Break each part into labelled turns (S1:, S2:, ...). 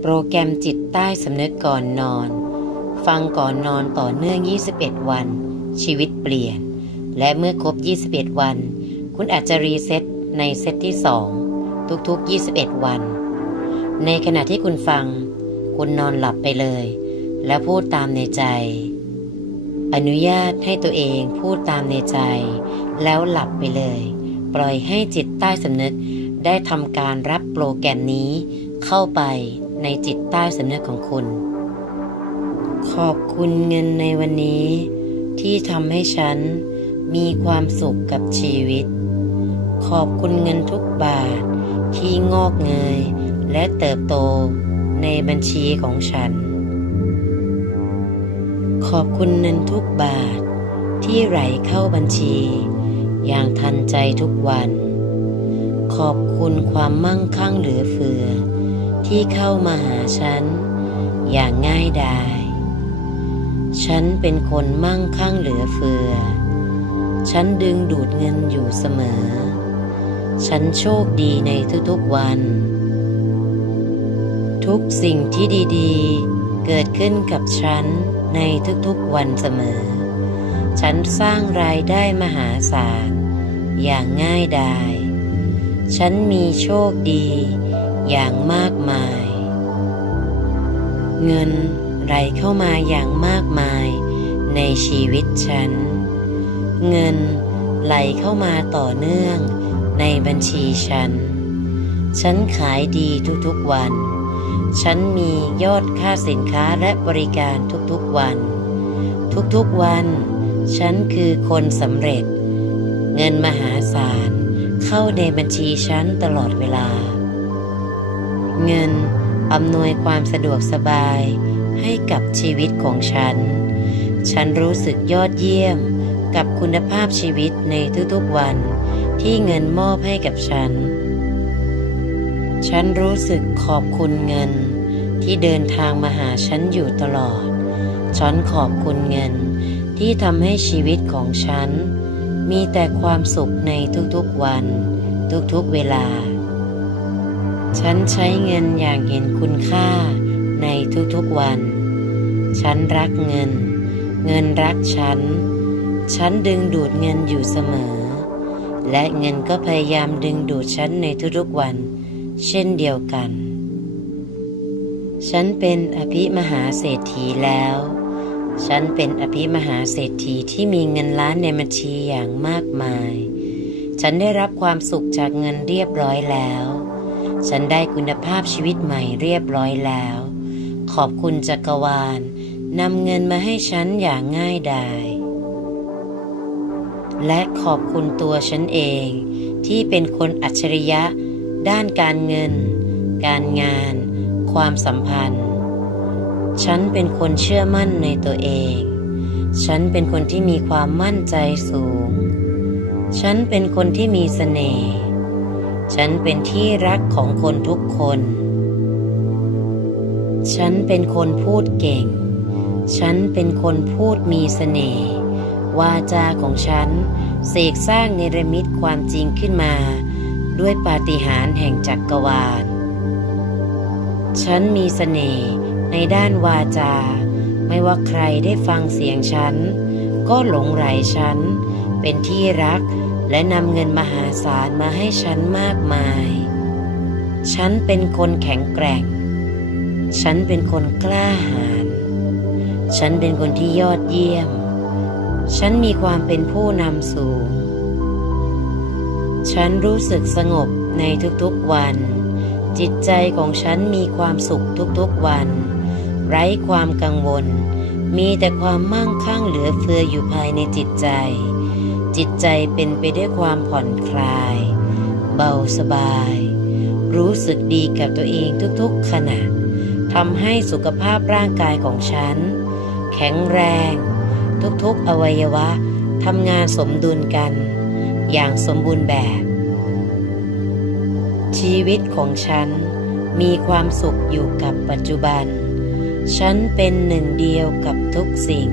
S1: โปรแกรมจิตใต้สำนึกก่อนนอน ฟังก่อนนอนต่อเนื่อง 21 วัน ชีวิตเปลี่ยน และเมื่อครบ 21 วัน คุณอาจจะรีเซ็ตในเซตที่ 2 ทุกๆ 21 วัน ในขณะที่คุณฟัง คุณนอนหลับไปเลย แล้วพูดตามในใจ อนุญาตให้ตัวเองพูดตามในใจ แล้วหลับไปเลย ปล่อยให้จิตใต้สำนึกได้ทำการรับโปรแกรมนี้ เข้าไปในจิตใต้สำนึกของคุณ ขอบคุณเงินในวันนี้ ที่ทำให้ฉันมีความสุขกับชีวิต ขอบคุณเงินทุกบาทที่งอกเงยและเติบโตในบัญชีของฉัน ขอบคุณเงินทุกบาทที่ไหลเข้าบัญชี อย่างทันใจทุกวัน ขอบคุณความมั่งคั่งเหลือเฟือ ที่เข้ามาหาฉัน อย่างง่ายดาย ฉันเป็นคนมั่งคั่งเหลือเฟือ ฉันดึงดูดเงินอยู่เสมอ ฉันโชคดีในทุกๆวัน ทุกสิ่งที่ดีๆ เกิดขึ้นกับฉันในทุกๆวันเสมอ ฉันสร้างรายได้มหาศาลอย่างง่ายดาย ฉันมีโชคดี อย่างมากมาย เงินไหลเข้ามาอย่างมากมายในชีวิตฉัน เงินไหลเข้ามาต่อเนื่องในบัญชีฉัน ฉันขายดีทุกๆวัน ฉันมียอดค่าสินค้าและบริการทุกๆวัน ทุกๆวัน ฉันคือคนสำเร็จ เงินมหาศาลเข้าในบัญชีฉันตลอดเวลา เงินอำนวยความสะดวกสบายให้กับชีวิตของฉัน ฉันรู้สึกยอดเยี่ยมกับคุณภาพชีวิตในทุกๆวันที่เงินมอบให้กับฉัน ฉันรู้สึกขอบคุณเงินที่เดินทางมาหาฉันอยู่ตลอด ฉันขอบคุณเงินที่ทำให้ชีวิตของฉัน มีแต่ความสุขในทุกๆวัน ทุกๆเวลา ฉันใช้เงินอย่างเห็นคุณค่าในทุกๆวัน ฉันรักเงิน เงินรักฉัน ฉันดึงดูดเงินอยู่เสมอ และเงินก็พยายามดึงดูดฉันในทุกๆวัน เช่นเดียวกัน ฉันเป็นอภิมหาเศรษฐีแล้ว ฉันเป็นอภิมหาเศรษฐีที่มีเงินล้านในบัญชีอย่างมากมาย ฉันได้รับความสุขจากเงินเรียบร้อยแล้ว ฉันได้คุณภาพชีวิตใหม่เรียบร้อยแล้ว ขอบคุณจักรวาลนำเงินมาให้ฉันอย่างง่ายดาย และขอบคุณตัวฉันเอง ที่เป็นคนอัจฉริยะ ด้านการเงิน การงาน ความสัมพันธ์ ฉันเป็นคนเชื่อมั่นในตัวเอง ฉันเป็นคนที่มีความมั่นใจสูง ฉันเป็นคนที่มีเสน่ห์ ฉันเป็นที่รักของคนทุกคน ฉันเป็นคนพูดเก่ง ฉันเป็นคนพูดมีเสน่ห์ วาจาของฉันเสกสร้างเนรมิตความจริงขึ้นมา ด้วยปาฏิหาริย์แห่งจักกรวาล ฉันมีเสน่ห์ในด้านวาจา ไม่ว่าใครได้ฟังเสียงฉัน ก็หลงไหลฉัน เป็นที่รัก และนำเงินมหาศาลมาให้ฉันมากมาย ฉันเป็นคนแข็งแกร่ง ฉันเป็นคนกล้าหาญ ฉันเป็นคนที่ยอดเยี่ยม ฉันมีความเป็นผู้นำสูง ฉันรู้สึกสงบในทุกๆวัน จิตใจของฉันมีความสุขทุกๆวัน ไร้ความกังวล มีแต่ความมั่งคั่งเหลือเฟืออยู่ภายในจิตใจ จิตใจเป็นไปด้วยความผ่อนคลาย เบาสบาย รู้สึกดีกับตัวเองทุกๆขณะทำให้สุขภาพร่างกายของฉัน แข็งแรง ทุกๆอวัยวะทำงานสมดุลกัน อย่างสมบูรณ์แบบ ชีวิตของฉันมีความสุขอยู่กับปัจจุบัน ฉันเป็นหนึ่งเดียวกับทุกสิ่ง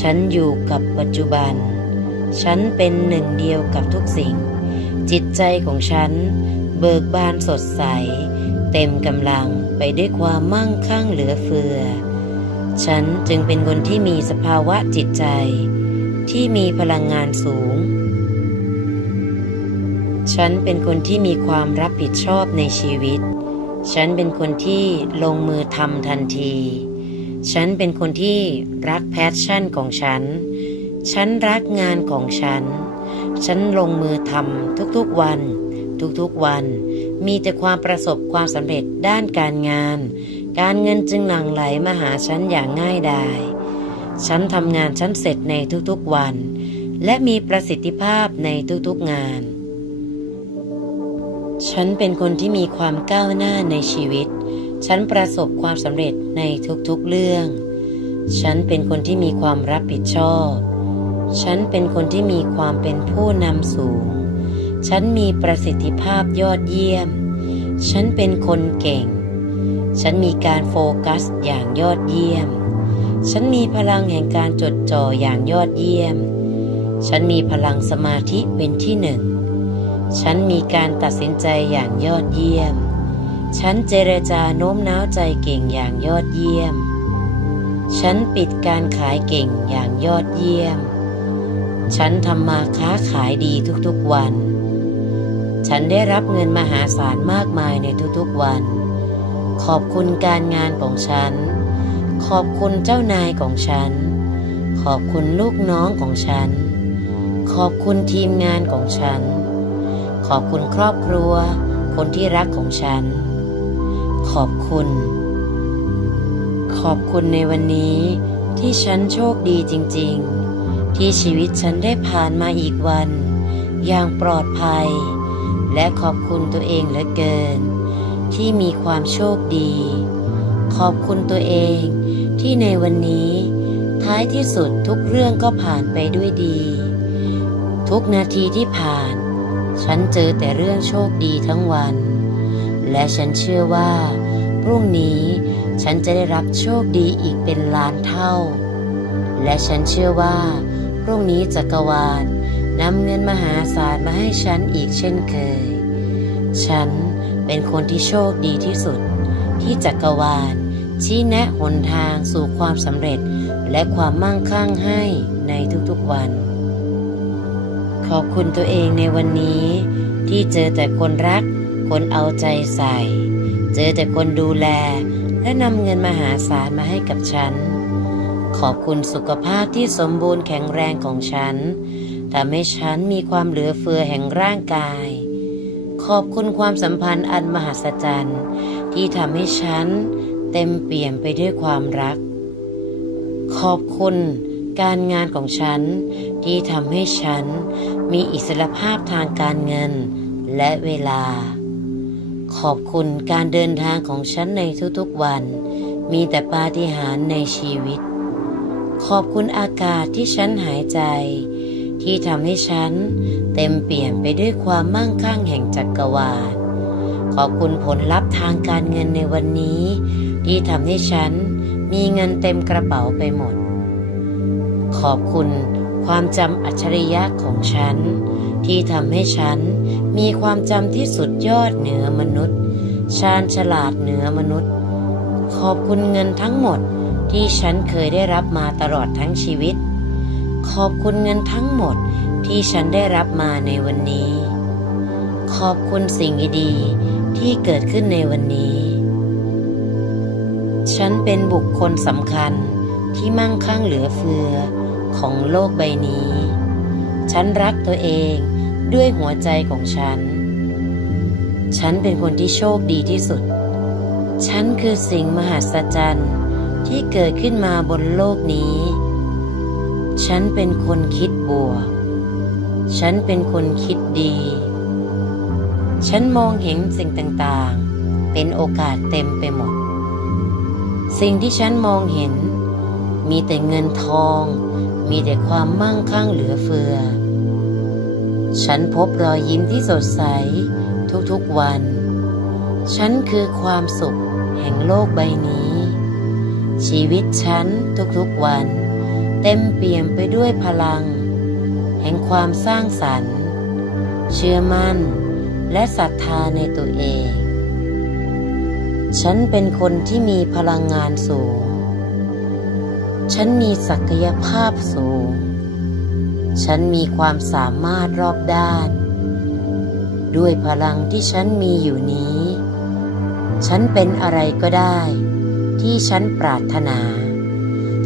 S1: ฉันอยู่กับปัจจุบัน ฉันเป็นหนึ่งเดียวกับทุกสิ่ง จิตใจของฉัน เบิกบานสดใส เต็มกำลังไปด้วยความมั่งคั่งเหลือเฟือ ฉันจึงเป็นคนที่มีสภาวะจิตใจ ที่มีพลังงานสูง ฉันเป็นคนที่มีความรับผิดชอบในชีวิต ฉันเป็นคนที่ลงมือทำทันที ฉันเป็นคนที่รักแพชชั่นของฉัน ฉันรักงานของฉัน ฉันลงมือทำทุกๆวัน ทุกๆวัน มีแต่ความประสบความสำเร็จด้านการงาน การเงินจึงหลั่งไหลมาหาฉันอย่างง่ายดายฉันทำงานฉันเสร็จในทุกๆวัน และมีประสิทธิภาพในทุกๆงาน ฉันเป็นคนที่มีความก้าวหน้าในชีวิต ฉันประสบความสำเร็จในทุกๆเรื่อง ฉันเป็นคนที่มีความรับผิดชอบ ฉันเป็นคนที่มีความเป็นผู้นำสูง ฉันมีประสิทธิภาพยอดเยี่ยม ฉันเป็นคนเก่ง ฉันมีการโฟกัสอย่างยอดเยี่ยม ฉันมีพลังแห่งการจดจ่ออย่างยอดเยี่ยม ฉันมีพลังสมาธิเป็นที่หนึ่ง ฉันมีการตัดสินใจอย่างยอดเยี่ยม ฉันเจรจาโน้มน้าวใจเก่งอย่างยอดเยี่ยม ฉันปิดการขายเก่งอย่างยอดเยี่ยม ฉันทำมาค้าขายดีทุกๆวัน ฉันได้รับเงินมหาศาลมากมายในทุกๆวัน ขอบคุณการงานของฉัน ขอบคุณเจ้านายของฉัน ขอบคุณลูกน้องของฉัน ขอบคุณทีมงานของฉัน ขอบคุณครอบครัว คนที่รักของฉัน ขอบคุณ ขอบคุณในวันนี้ที่ฉันโชคดีจริง ๆ ที่ชีวิตฉันได้ผ่านมาอีกวัน อย่างปลอดภัย และขอบคุณตัวเองเหลือเกิน ที่มีความโชคดี ขอบคุณตัวเองที่ในวันนี้ ท้ายที่สุดทุกเรื่องก็ผ่านไปด้วยดี ทุกนาทีที่ผ่าน ฉันเจอแต่เรื่องโชคดีทั้งวัน และฉันเชื่อว่า พรุ่งนี้ฉันจะได้รับโชคดีอีกเป็นล้านเท่า และฉันเชื่อว่า พรุ่งนี้จักรวาลนำเงินมหาศาลมาให้ฉันอีกเช่นเคย ฉันเป็นคนที่โชคดีที่สุด ที่จักรวาลชี้แนะหนทางสู่ความสำเร็จและความมั่งคั่งให้ในทุกๆวัน ขอบคุณตัวเองในวันนี้ ที่เจอแต่คนรัก คนเอาใจใส่ เจอแต่คนดูแล และนำเงินมหาศาลมาให้กับฉัน ขอบคุณสุขภาพที่สมบูรณ์แข็งแรงของฉันทำให้ฉันมีความเหลือเฟือแห่งร่างกาย ขอบคุณความสัมพันธ์อันมหัศจรรย์ที่ทำให้ฉันเต็มเปี่ยมไปด้วยความรัก ขอบคุณการงานของฉันที่ทำให้ฉันมีอิสรภาพทางการเงินและเวลา ขอบคุณการเดินทางของฉันในทุกๆวัน มีแต่ปาฏิหาริย์ในชีวิต ขอบคุณอากาศที่ฉันหายใจ ที่ทำให้ฉันเต็มเปี่ยมไปด้วยความมั่งคั่งแห่งจักรวาล ขอบคุณผลลัพธ์ทางการเงินในวันนี้ ที่ทำให้ฉันมีเงินเต็มกระเป๋าไปหมด ขอบคุณความจำอัจฉริยะของฉัน ที่ทำให้ฉันมีความจำที่สุดยอดเหนือมนุษย์ ชาญฉลาดเหนือมนุษย์ ขอบคุณเงินทั้งหมด ที่ฉันเคยได้รับมาตลอดทั้งชีวิต ขอบคุณเงินทั้งหมดที่ฉันได้รับมาในวันนี้ ขอบคุณสิ่งดีๆที่เกิดขึ้นในวันนี้ ฉันเป็นบุคคลสำคัญที่มั่งคั่งเหลือเฟือของโลกใบนี้ ฉันรักตัวเองด้วยหัวใจของฉัน ฉันเป็นคนที่โชคดีที่สุด ฉันคือสิ่งมหัศจรรย์ ที่เกิดขึ้นมาบนโลกนี้ ฉันเป็นคนคิดบวก ฉันเป็นคนคิดดี ฉันมองเห็นสิ่งต่างๆ เป็นโอกาสเต็มไปหมด สิ่งที่ฉันมองเห็น มีแต่เงินทอง มีแต่ความมั่งคั่งเหลือเฟือ ฉันพบรอยยิ้มที่สดใสทุกๆวัน ฉันคือความสุขแห่งโลกใบนี้ ชีวิตฉันทุกๆวัน เต็มเปี่ยมไปด้วยพลัง แห่งความสร้างสรรค์ เชื่อมั่น และศรัทธาในตัวเองฉฉันเป็นคนที่มีพลังงานสูง ฉันมีศักยภาพสูง ฉันมีความสามารถรอบด้าน ด้วยพลังที่ฉันมีอยู่นี้ ฉันเป็นอะไรก็ได้ ที่ฉันปรารถนา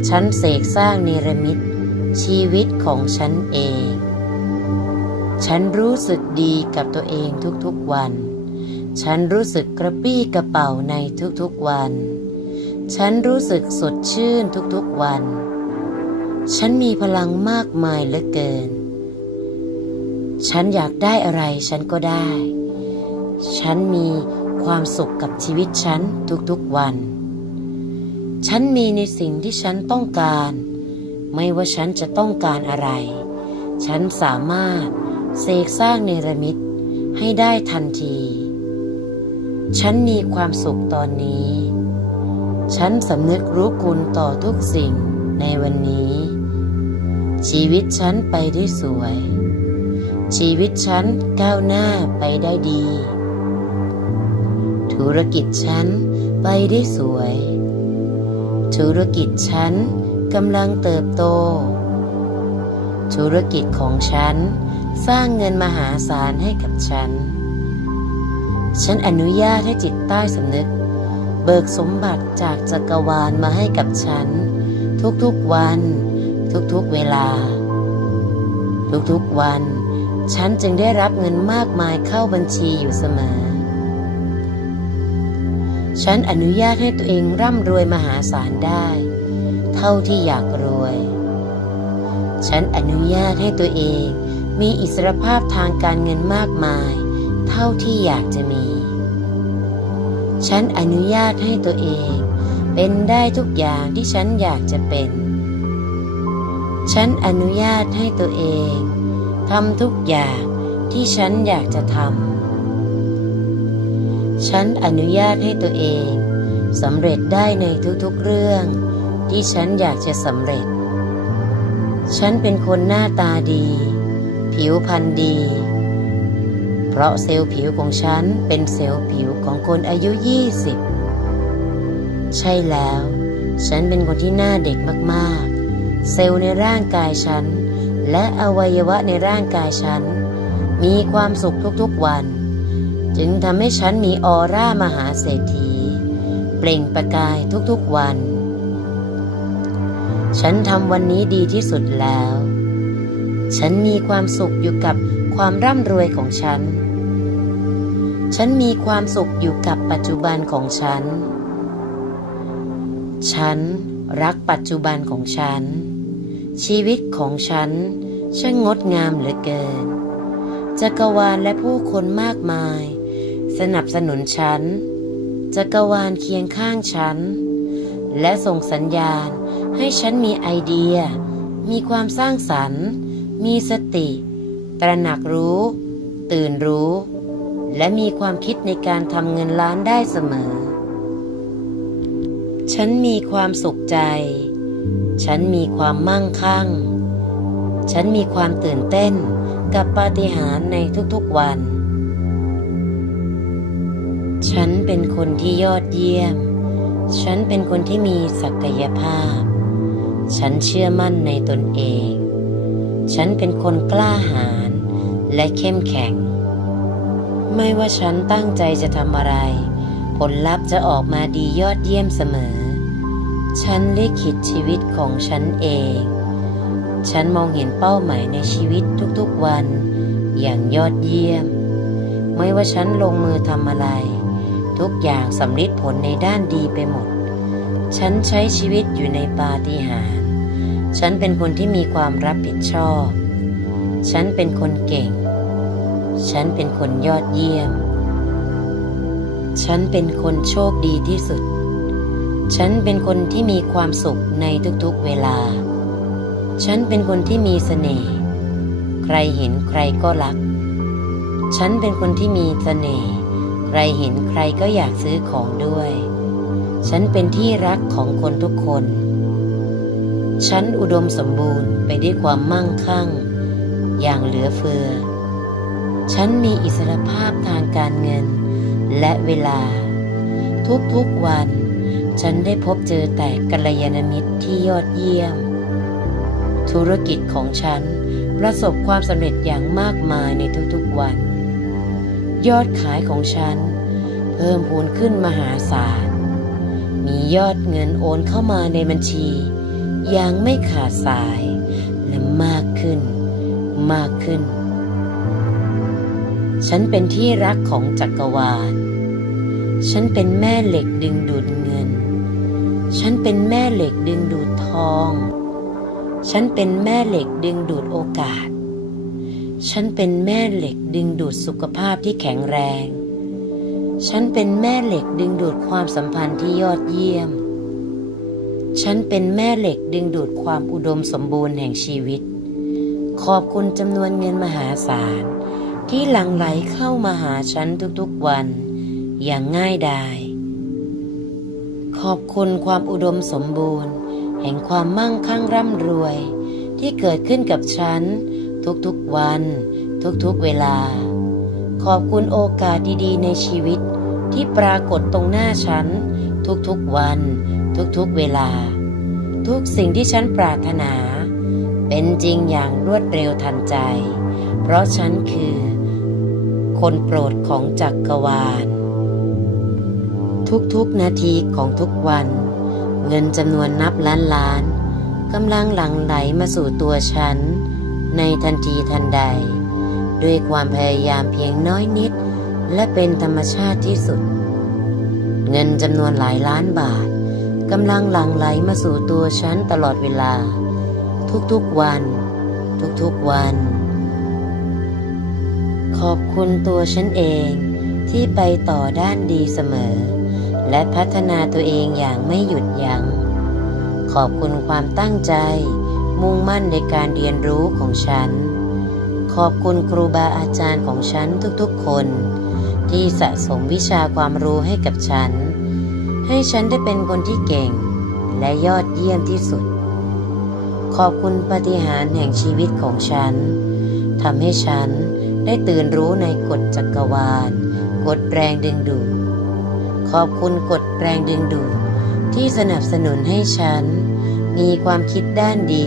S1: ฉันเสกสร้างเนรมิต ชีวิตของฉันเอง ฉันรู้สึกดีกับตัวเองทุกๆวัน ฉันรู้สึกกระปี้กระเป๋าในทุกๆวัน ฉันรู้สึกสดชื่นทุกๆวัน ฉันมีพลังมากมายเหลือเกิน ฉันอยากได้อะไรฉันก็ได้ ฉันมีความสุขกับชีวิตฉันทุกๆวัน ฉันมีในสิ่งที่ฉันต้องการ ไม่ว่าฉันจะต้องการอะไร ฉันสามารถเสกสร้างเนรมิตให้ได้ทันที ฉันมีความสุขตอนนี้ ฉันสำนึกรู้คุณต่อทุกสิ่งในวันนี้ ชีวิตฉันไปได้สวย ชีวิตฉันก้าวหน้าไปได้ดี ธุรกิจฉันไปได้สวย ธุรกิจฉันกำลังเติบโต ธุรกิจของฉันสร้างเงินมหาศาลให้กับฉัน ฉันอนุญาตให้จิตใต้สำนึก เบิกสมบัติจากจักรวาลมาให้กับฉัน ทุกๆวัน ทุกๆเวลา ทุกๆวัน ฉันจึงได้รับเงินมากมายเข้าบัญชีอยู่เสมอ ฉันอนุญาตให้ตัวเองร่ำรวยมหาศาลได้ เท่าที่อยากรวย ฉันอนุญาตให้ตัวเองมีอิสรภาพทางการเงินมากมาย เท่าที่อยากจะมี ฉันอนุญาตให้ตัวเอง เป็นได้ทุกอย่างที่ฉันอยากจะเป็น ฉันอนุญาตให้ตัวเองทำทุกอย่างที่ฉันอยากจะทำ ฉันอนุญาตให้ตัวเองสำเร็จได้ในทุกๆเรื่อง ที่ฉันอยากจะสำเร็จ ฉันเป็นคนหน้าตาดี ผิวพรรณดี เพราะเซลล์ผิวของฉันเป็นเซลล์ผิวของคนอายุ 20 ใช่แล้ว ฉันเป็นคนที่หน้าเด็กมากๆ เซลล์ในร่างกายฉัน และอวัยวะในร่างกายฉัน มีความสุขทุกๆวัน จึงทำให้ฉันมีออร่ามหาเศรษฐี เปล่งประกายทุกๆวัน ฉันทำวันนี้ดีที่สุดแล้ว ฉันมีความสุขอยู่กับความร่ำรวยของฉัน ฉันมีความสุขอยู่กับปัจจุบันของฉัน ฉันรักปัจจุบันของฉัน ชีวิตของฉันช่างงดงามเหลือเกินจักรวาลและผู้คนมากมาย สนับสนุนฉันจักรวาลเคียงข้างฉัน และส่งสัญญาณให้ฉันมีไอเดีย มีความสร้างสรรค์ มีสติ ตระหนักรู้ ตื่นรู้ และมีความคิดในการทำเงินล้านได้เสมอ ฉันมีความสุขใจ ฉันมีความมั่งคั่ง ฉันมีความตื่นเต้นกับปาฏิหาริย์ในทุกๆวัน ฉันเป็นคนที่ยอดเยี่ยม ฉันเป็นคนที่มีศักยภาพ ฉันเชื่อมั่นในตนเอง ฉันเป็นคนกล้าหาญและเข้มแข็ง ไม่ว่าฉันตั้งใจจะทำอะไร ผลลัพธ์จะออกมาดียอดเยี่ยมเสมอ ฉันลิขิตชีวิตของฉันเอง ฉันมองเห็นเป้าหมายในชีวิตทุกๆวัน อย่างยอดเยี่ยม ไม่ว่าฉันลงมือทำอะไร ทุกอย่างสำลิดผลในด้านดีไปหมด ฉันใช้ชีวิตอยู่ในปาฏิหาริย์ฉันเป็นคนที่มีความรับผิดชอบ ฉันเป็นคนเก่ง ฉันเป็นคนยอดเยี่ยม ฉันเป็นคนโชคดีที่สุด ฉันเป็นคนที่มีความสุขในทุกๆเวลา ฉันเป็นคนที่มีเสน่ห์ ใครเห็นใครก็รัก ฉันเป็นคนที่มีเสน่ห์ ใครเห็นใครก็อยากซื้อของด้วย ฉันเป็นที่รักของคนทุกคน ฉันอุดมสมบูรณ์ไปด้วยความมั่งคั่ง อย่างเหลือเฟือ ฉันมีอิสรภาพทางการเงิน และเวลา ทุกๆวัน ฉันได้พบเจอแต่กัลยาณมิตรที่ยอดเยี่ยม ธุรกิจของฉันประสบความสำเร็จอย่างมากมายในทุกๆวัน ยอดขายของฉัน เพิ่มพูนขึ้นมหาศาล มียอดเงินโอนเข้ามาในบัญชี อย่างไม่ขาดสาย และมากขึ้น มากขึ้น ฉันเป็นที่รักของจักรวาล ฉันเป็นแม่เหล็กดึงดูดเงิน ฉันเป็นแม่เหล็กดึงดูดทอง ฉันเป็นแม่เหล็กดึงดูดโอกาส ฉันเป็นแม่เหล็กดึงดูดสุขภาพที่แข็งแรง ฉันเป็นแม่เหล็กดึงดูดความสัมพันธ์ที่ยอดเยี่ยม ฉันเป็นแม่เหล็กดึงดูดความอุดมสมบูรณ์แห่งชีวิต ขอบคุณจำนวนเงินมหาศาล ที่หลั่งไหลเข้ามาหาฉันทุกๆวัน อย่างง่ายดาย ขอบคุณความอุดมสมบูรณ์ แห่งความมั่งคั่งร่ำรวย ที่เกิดขึ้นกับฉันทุก ๆ วัน ทุกๆเวลา ขอบคุณโอกาสดีๆ ในชีวิตที่ปรากฏตรงหน้าฉัน ทุกๆวัน ทุกๆเวลา ทุกสิ่งที่ฉันปรารถนา เป็นจริงอย่างรวดเร็วทันใจ เพราะฉันคือ คนโปรดของจักรวาล ทุกๆนาทีของทุกวัน เงินจำนวนนับล้านล้านกำลังหลั่งไหลมาสู่ตัวฉัน ในทันทีทันใด ด้วยความพยายามเพียงน้อยนิด และเป็นธรรมชาติที่สุด เงินจำนวนหลายล้านบาทกำลังหลั่งไหลมาสู่ตัวฉันตลอดเวลา ทุกๆวัน ทุกๆวัน ขอบคุณตัวฉันเองที่ไปต่อด้านดีเสมอ และพัฒนาตัวเองอย่างไม่หยุดยัง้งขอบคุณความตั้งใจ มุ่งมั่นในการเรียนรู้ของฉัน ขอบคุณครูบาอาจารย์ของฉันทุกๆคน ที่สะสมวิชาความรู้ให้กับฉัน ให้ฉันได้เป็นคนที่เก่ง และยอดเยี่ยมที่สุด ขอบคุณปฏิหารแห่งชีวิตของฉันทำให้ฉันได้ตื่นรู้ในกฎจักรวาล กฎแรงดึงดูดขอบคุณกฎแรงดึงดูดที่สนับสนุนให้ฉัน มีความคิดด้านดี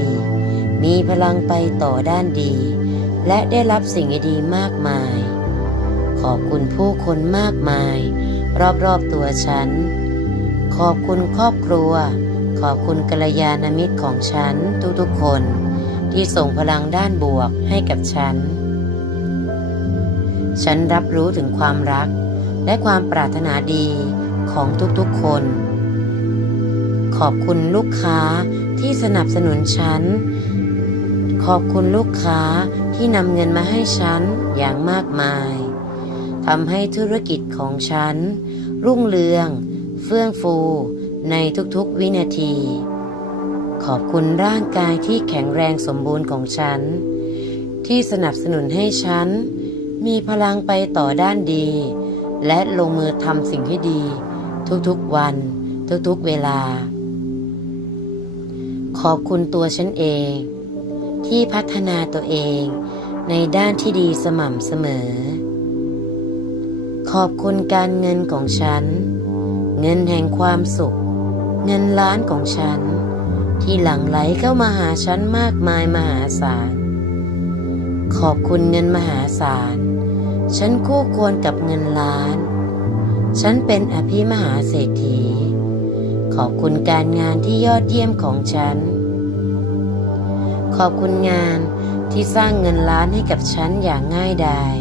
S1: มีพลังไปต่อด้านดี และได้รับสิ่งดีมากมาย ขอบคุณผู้คนมากมาย รอบๆตัวฉัน ขอบคุณครอบครัว ขอบคุณกัลยาณมิตรของฉันทุกๆคน ที่ส่งพลังด้านบวกให้กับฉัน ฉันรับรู้ถึงความรักและความปรารถนาดีของทุกๆคน อบคุณลูกค้าที่สนับสนุนฉัน ขอบคุณลูกค้าที่นำเงินมาให้ฉันอย่างมากมายทำให้ธุรกิจของฉัน รุ่งเรือง เฟื่องฟูในทุกๆวินาที ขอบคุณร่างกายที่แข็งแรงสมบูรณ์ของฉัน ที่สนับสนุนให้ฉัน มีพลังไปต่อด้านดี และลงมือทำสิ่งที่ดี ทุกๆวัน ทุกๆเวลา ขอบคุณตัวฉันเอง ที่พัฒนาตัวเองในด้านที่ดีสม่ำเสมอ ขอบคุณการเงินของฉัน เงินแห่งความสุข เงินล้านของฉัน ที่หลั่งไหลเข้ามาหาฉันมากมายมหาศาล ขอบคุณเงินมหาศาล ฉันคู่ควรกับเงินล้าน ฉันเป็นอภิมหาเศรษฐี ขอบคุณการงานที่ยอดเยี่ยมของฉัน ขอบคุณงานที่สร้างเงินล้านให้กับฉันอย่างง่ายดาย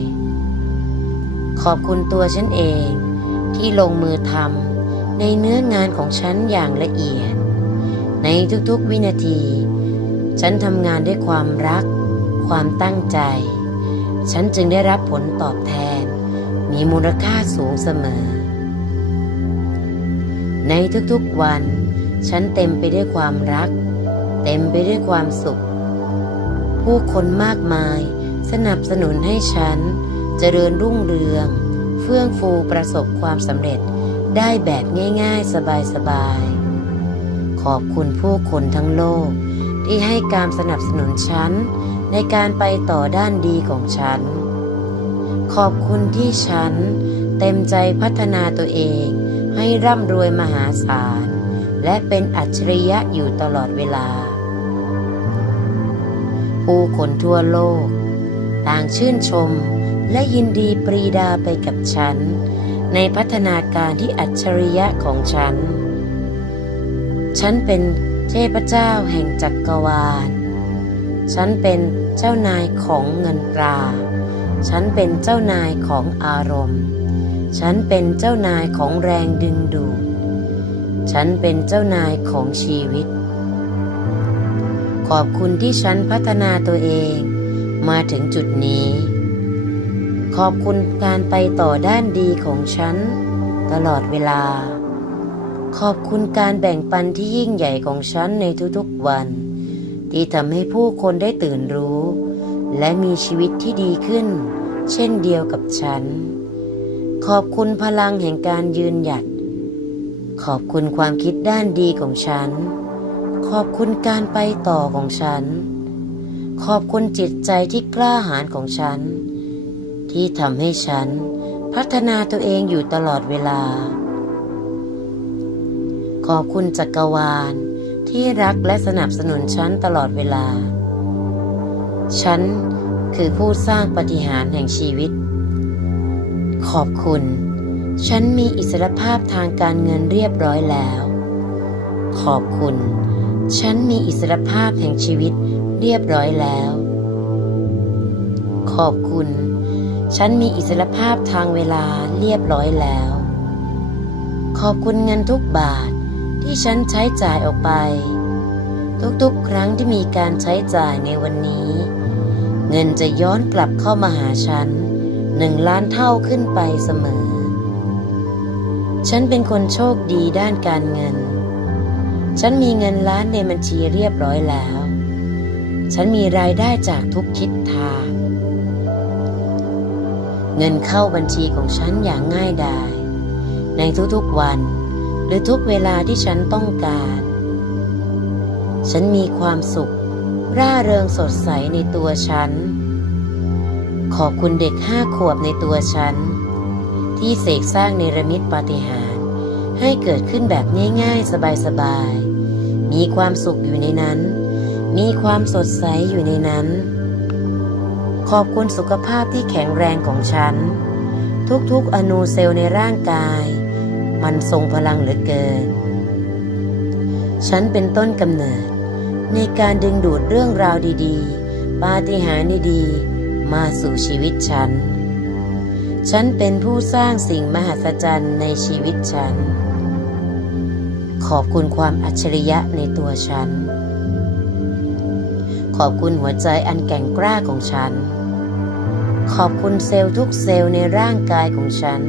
S1: ขอบคุณตัวฉันเองที่ลงมือทำในเนื้องานของฉันอย่างละเอียด ในทุกๆวินาที ฉันทำงานด้วยความรัก ความตั้งใจ ฉันจึงได้รับผลตอบแทน มีมูลค่าสูงเสมอ ในทุกๆวัน ฉันเต็มไปด้วยความรัก เต็มไปด้วยความสุข ผู้คนมากมาย สนับสนุนให้ฉัน เจริญรุ่งเรือง เฟื่องฟูประสบความสำเร็จได้แบบง่ายๆสบายๆ ขอบคุณผู้คนทั้งโลก ที่ให้การสนับสนุนฉัน ในการไปต่อด้านดีของฉัน ขอบคุณที่ฉัน เต็มใจพัฒนาตัวเองให้ร่ำรวยมหาศาล และเป็นอัจฉริยะอยู่ตลอดเวลา ผู้คนทั่วโลก ต่างชื่นชมและยินดีปรีดาไปกับฉัน ในพัฒนาการที่อัจฉริยะของฉัน ฉันเป็นเทพเจ้าแห่งจักรวาล ฉันเป็นเจ้านายของเงินตรา ฉันเป็นเจ้านายของอารมณ์ ฉันเป็นเจ้านายของแรงดึงดูด ฉันเป็นเจ้านายของชีวิต ขอบคุณที่ฉันพัฒนาตัวเอง มาถึงจุดนี้ ขอบคุณการไปต่อด้านดีของฉัน ตลอดเวลา ขอบคุณการแบ่งปันที่ยิ่งใหญ่ของฉันในทุกๆวัน ที่ทำให้ผู้คนได้ตื่นรู้ และมีชีวิตที่ดีขึ้น เช่นเดียวกับฉัน ขอบคุณพลังแห่งการยืนหยัด ขอบคุณความคิดด้านดีของฉัน ขอบคุณการไปต่อของฉัน ขอบคุณจิตใจที่กล้าหาญของฉัน ที่ทำให้ฉันพัฒนาตัวเองอยู่ตลอดเวลา ขอบคุณจักรวาลที่รักและสนับสนุนฉันตลอดเวลา ฉันคือผู้สร้างปฏิหารแห่งชีวิต ขอบคุณ ฉันมีอิสรภาพทางการเงินเรียบร้อยแล้ว ขอบคุณ ฉันมีอิสรภาพแห่งชีวิตเรียบร้อยแล้ว ขอบคุณ ฉันมีอิสรภาพทางเวลาเรียบร้อยแล้ว ขอบคุณเงินทุกบาทที่ฉันใช้จ่ายออกไป ทุกๆ ครั้งที่มีการใช้จ่ายในวันนี้ เงินจะย้อนกลับเข้ามาหาฉันหนึ่งล้านเท่าขึ้นไปเสมอ ฉันเป็นคนโชคดีด้านการเงิน ฉันมีเงินล้านในบัญชีเรียบร้อยแล้ว ฉันมีรายได้จากทุกทิศทาง เงินเข้าบัญชีของฉันอย่างง่ายดาย ในทุกๆวัน หรือทุกเวลาที่ฉันต้องการ ฉันมีความสุข ร่าเริงสดใสในตัวฉัน ขอบคุณเด็กห้าขวบในตัวฉัน ที่เสกสร้างเนรมิตปาฏิหาร ให้เกิดขึ้นแบบง่ายๆ สบายๆ มีความสุขอยู่ในนั้น มีความสดใสอยู่ในนั้น ขอบคุณสุขภาพที่แข็งแรงของฉัน ทุกๆ อนูเซลล์ในร่างกาย มันทรงพลังเหลือเกิน ฉันเป็นต้นกำเนิด ในการดึงดูดเรื่องราวดีๆ ปาฏิหาริย์ดีๆ มาสู่ชีวิตฉันฉันเป็นผู้สร้างสิ่งมหัศจรรย์ในชีวิตฉัน ขอบคุณความอัจฉริยะในตัวฉัน ขอบคุณหัวใจอันแก่งกล้าของฉัน ขอบคุณเซลล์ทุกเซลล์ในร่างกายของฉัน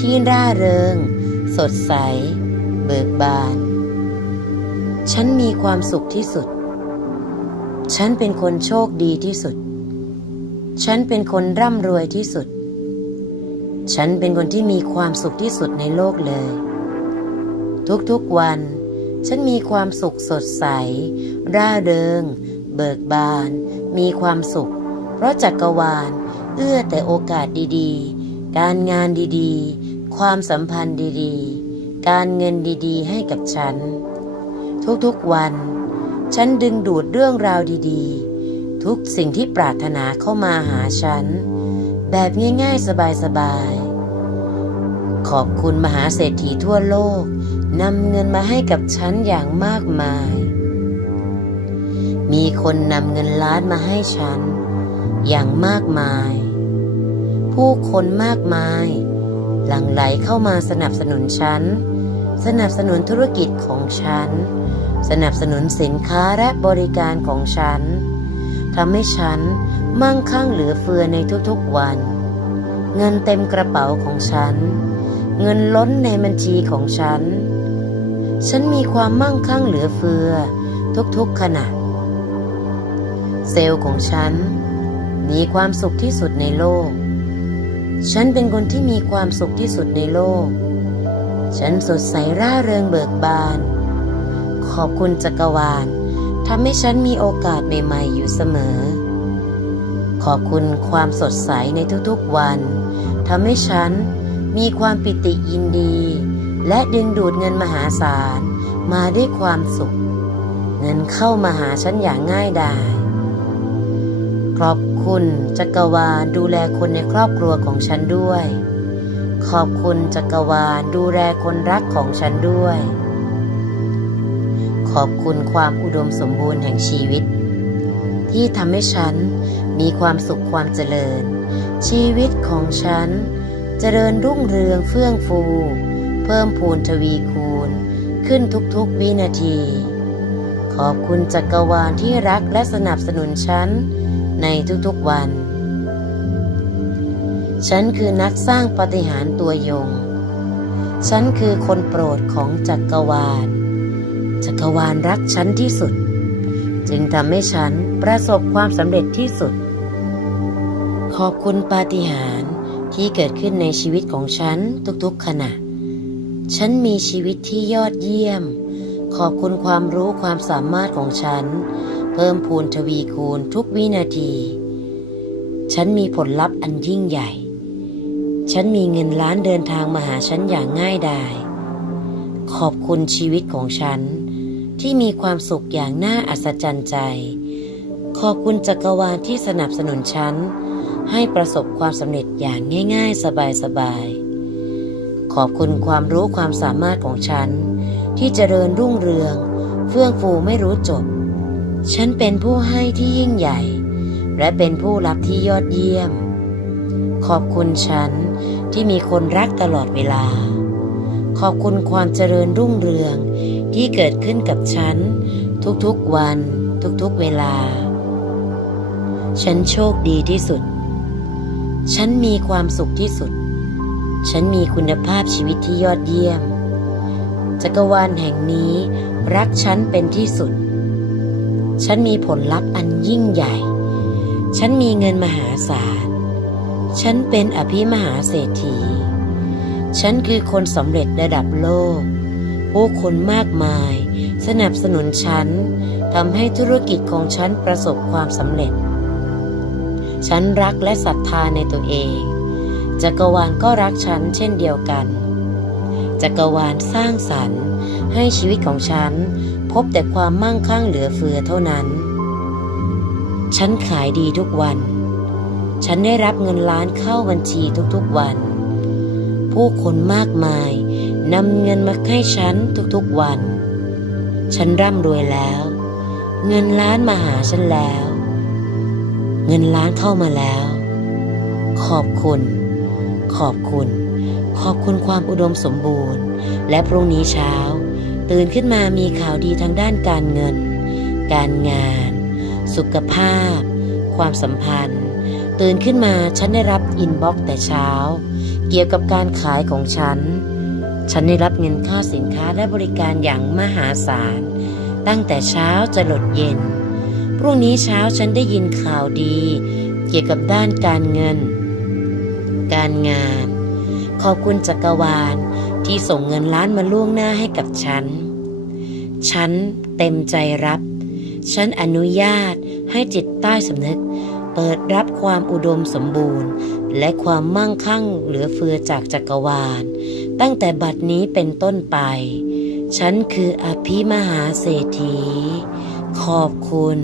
S1: ที่ร่าเริง สดใส เบิกบาน ฉันมีความสุขที่สุด ฉันเป็นคนโชคดีที่สุด ฉันเป็นคนร่ำรวยที่สุด ฉันเป็นคนที่มีความสุขที่สุดในโลกเลย ทุกๆวัน ฉันมีความสุขสดใส ร่าเริง เบิกบาน มีความสุข เพราะจักรวาล เอื้อแต่โอกาสดีๆ การงานดีๆ ความสัมพันธ์ดีๆ การเงินดีๆ ให้กับฉัน ทุกๆวัน ฉันดึงดูดเรื่องราวดีๆ ทุกสิ่งที่ปรารถนาเข้ามาหาฉัน แบบง่ายๆสบายๆขอบคุณมหาเศรษฐีทั่วโลก นำเงินมาให้กับฉันอย่างมากมาย มีคนนำเงินล้านมาให้ฉัน อย่างมากมาย ผู้คนมากมาย หลั่งไหลเข้ามาสนับสนุนฉัน สนับสนุนธุรกิจของฉัน สนับสนุนสินค้าและบริการของฉันทำให้ฉันมั่งคั่งเหลือเฟือในทุกๆวัน เงินเต็มกระเป๋าของฉัน เงินล้นในบัญชีของฉัน ฉันมีความมั่งคั่งเหลือเฟือ ทุกๆขณะ เซลล์ของฉัน มีความสุขที่สุดในโลก ฉันเป็นคนที่มีความสุขที่สุดในโลก ฉันสดใสร่าเริงเบิกบาน ขอบคุณจักรวาลทำให้ฉันมีโอกาสใหม่ๆอยู่เสมอ ขอบคุณความสดใสในทุกๆวันทำให้ฉันมีความปิติยินดี และดึงดูดเงินมหาศาลมาด้วยความสุข เงินเข้ามาหาฉันอย่างง่ายดายขอบคุณจักรวาลดูแลคนในครอบครัวของฉันด้วย ขอบคุณจักรวาลดูแลคนรักของฉันด้วย ขอบคุณความอุดมสมบูรณ์แห่งชีวิต ที่ทำให้ฉันมีความสุขความเจริญ ชีวิตของฉันเจริญรุ่งเรืองเฟื่องฟู พิ่มพูนทวีคูณ ขึ้นทุกๆวินาที ขอบคุณจักรวาลที่รักและสนับสนุนฉันในทุกๆวัน ฉันคือนักสร้างปาฏิหารตัวยง ฉันคือคนโปรดของจักรวาล จักรวาลรักฉันที่สุด จึงทำให้ฉันประสบความสำเร็จที่สุด ขอบคุณปาฏิหาริย์ที่เกิดขึ้นในชีวิตของฉันทุกๆขณะ ฉันมีชีวิตที่ยอดเยี่ยม ขอบคุณความรู้ความสามารถของฉัน เพิ่มพูนทวีคูณทุกวินาที ฉันมีผลลัพธ์อันยิ่งใหญ่ ฉันมีเงินล้านเดินทางมาหาฉันอย่างง่ายดาย ขอบคุณชีวิตของฉัน ที่มีความสุขอย่างน่าอัศจรรย์ใจ ขอบคุณจักรวาลที่สนับสนุนฉัน ให้ประสบความสำเร็จอย่างง่าย ๆ สบายๆ ขอบคุณความรู้ความสามารถของฉัน ที่เจริญรุ่งเรือง เฟื่องฟูไม่รู้จบ ฉันเป็นผู้ให้ที่ยิ่งใหญ่ และเป็นผู้รับที่ยอดเยี่ยม ขอบคุณฉันที่มีคนรักตลอดเวลา ขอบคุณความเจริญรุ่งเรืองที่เกิดขึ้นกับฉัน ทุกๆวัน ทุกๆเวลา ฉันโชคดีที่สุด ฉันมีความสุขที่สุด ฉันมีคุณภาพชีวิตที่ยอดเยี่ยม จักรวาลแห่งนี้รักฉันเป็นที่สุด ฉันมีผลลัพธ์อันยิ่งใหญ่ ฉันมีเงินมหาศาล ฉันเป็นอภิมหาเศรษฐี ฉันคือคนสำเร็จระดับโลก ผู้คนมากมาย สนับสนุนฉันทำให้ธุรกิจของฉันประสบความสำเร็จ ฉันรักและศรัทธาในตัวเอง จักรวาลก็รักฉันเช่นเดียวกัน จักรวาลสร้างสรรค์ ให้ชีวิตของฉัน พบแต่ความมั่งคั่งเหลือเฟือเท่านั้น ฉันขายดีทุกวัน ฉันได้รับเงินล้านเข้าบัญชีทุกๆวัน ผู้คนมากมายนำเงินมาให้ฉันทุกๆวัน ฉันร่ำรวยแล้ว เงินล้านมาหาฉันแล้ว เงินล้านเข้ามาแล้ว ขอบคุณ ขอบคุณ ขอบคุณความอุดมสมบูรณ์ และพรุ่งนี้เช้า ตื่นขึ้นมามีข่าวดีทางด้านการเงิน การงาน สุขภาพ ความสัมพันธ์ ตื่นขึ้นมาฉันได้รับอินบ็อกซ์แต่เช้า เกี่ยวกับการขายของฉัน ฉันได้รับเงินค่าสินค้าและบริการอย่างมหาศาล ตั้งแต่เช้าจะหลดเย็น พรุ่งนี้เช้าฉันได้ยินข่าวดี เกี่ยวกับด้านการเงิน การงาน ขอบคุณจักรวาลที่ส่งเงินล้านมาล่วงหน้าให้กับฉัน ฉันเต็มใจรับ ฉันอนุญาตให้จิตใต้สำนึก เปิดรับความอุดมสมบูรณ์ และความมั่งคั่งเหลือเฟือจากจักรวาล ตั้งแต่บัดนี้เป็นต้นไป ฉันคืออภิมหาเศรษฐี ขอบคุณ